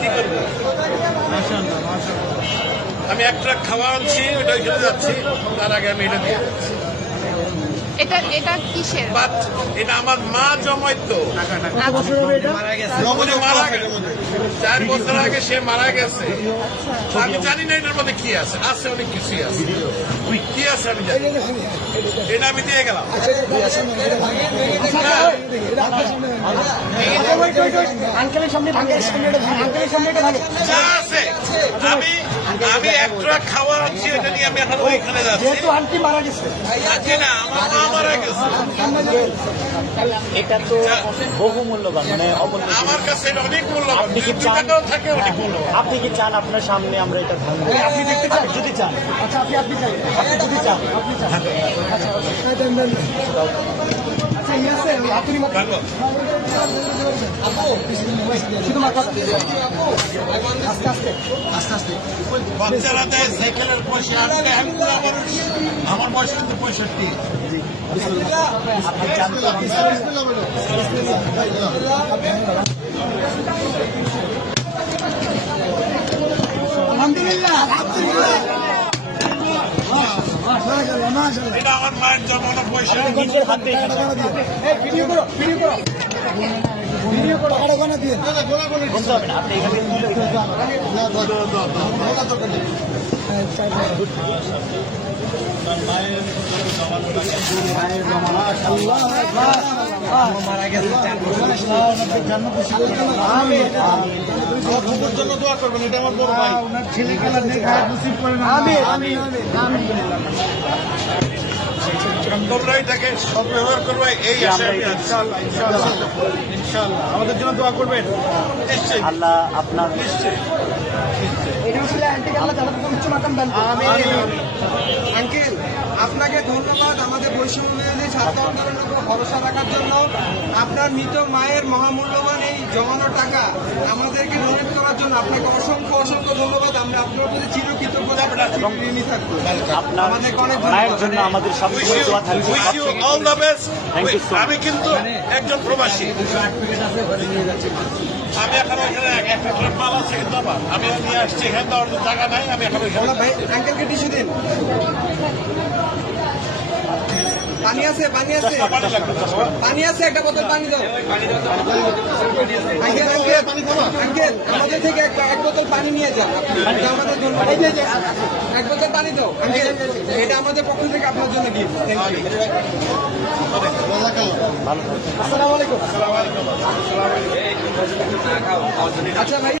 কি করবো? আমি এক ট্রাক খাওয়া আনছি, ওটা ওইখানে যাচ্ছি, তার আগে আমি এটা দিয়ে এটা কিসের? এটা আমার মা জমাইতো, মারা গেছে 4 বছর আগে, সে মারা গেছে। আমি জানি না এটার মধ্যে কি আছে, আছে অনেক কিছুই আছে, কি আছে আমি জানি, এটা আমি দিয়ে গেলাম। যা আছে আমি এক ট্রাক খাওয়া আনছি, এটা নিয়ে আমি এখন ওইখানে যাচ্ছি। আন্টি মারা গেছে, না, আমার মা মারা গেছে। এটা তো বহু মূল্যবান, মানে আমার কাছে এটা অনেক মূল্যবান, 2 টাকাও থাকে অনেক মূল্যবান। আপনি কি চান আপনার সামনে আমরা এটা ভাঙবো? আপনি দেখতে চান? যদি চান, আচ্ছা আপনি চান, আপনি যদি চান, আপনি চান, বাচ্চারা দেয় সাইকেলের পয়সা, আমার বয়স কিন্তু 65। এটা আমার মায়ের জমানো পয়সা। নিজের হাতে বলতে হবে না, আপনি এখানে মারা গেছে। জন্য দোয়া করবেন, এটা আমার বড় ভাই, ওনার ছেলে খেলা দেখা নসিব করেন। তোমরা এটাকে সদ্ব্যবহার করবে, এই আশায় আমি আছি। ইনশাআল্লাহ আমাদের জন্য দোয়া করবেন, নিশ্চয়ই আল্লাহ আপনার নিশ্চয়ই। আঙ্কেল, আপনাকে ধন্যবাদ আমাদের বৈষম্য বিরোধী ছাত্র আন্দোলনের উপর ভরসা রাখার জন্য। আপনার মৃত মায়ের মহামূল্যবান এই জমানো টাকা আমাদেরকে ডোনেট করার জন্য আপনাকে অসংখ্য অসংখ্য ধন্যবাদ। আমরা আপনার প্রতি চিরকৃতজ্ঞতা ঋণী থাকবো। আপনার আমাদেরকে অনেক মায়ের জন্য আমাদের সবসময় দোয়া থাকবে। Wish you all the best. Thank you so much. আমি কিন্তু একজন প্রবাসী, আমি এখন ওইখানে একটা ট্রাক মাল আছে কিন্তু আমার, আমি নিয়ে আসছি, এখানে দেওয়ার জায়গা নাই, আমি এখন ওইখানে ভাই আঙ্কেলকে টিস্যু দিন। পানি আছে, পানি আছে, পানি লাগবে। পানি আছে, একটা বোতল পানি দাও। আঙ্কেল আঙ্কেল আমাদের থেকে এক বোতল পানি নিয়ে যান, এটা আমাদের জন্য। এক বোতল পানি দাও আঙ্কেল, এটা আমাদের পক্ষ থেকে আপনার জন্য গিফট। আসসালামু আলাইকুম। আচ্ছা ভাই।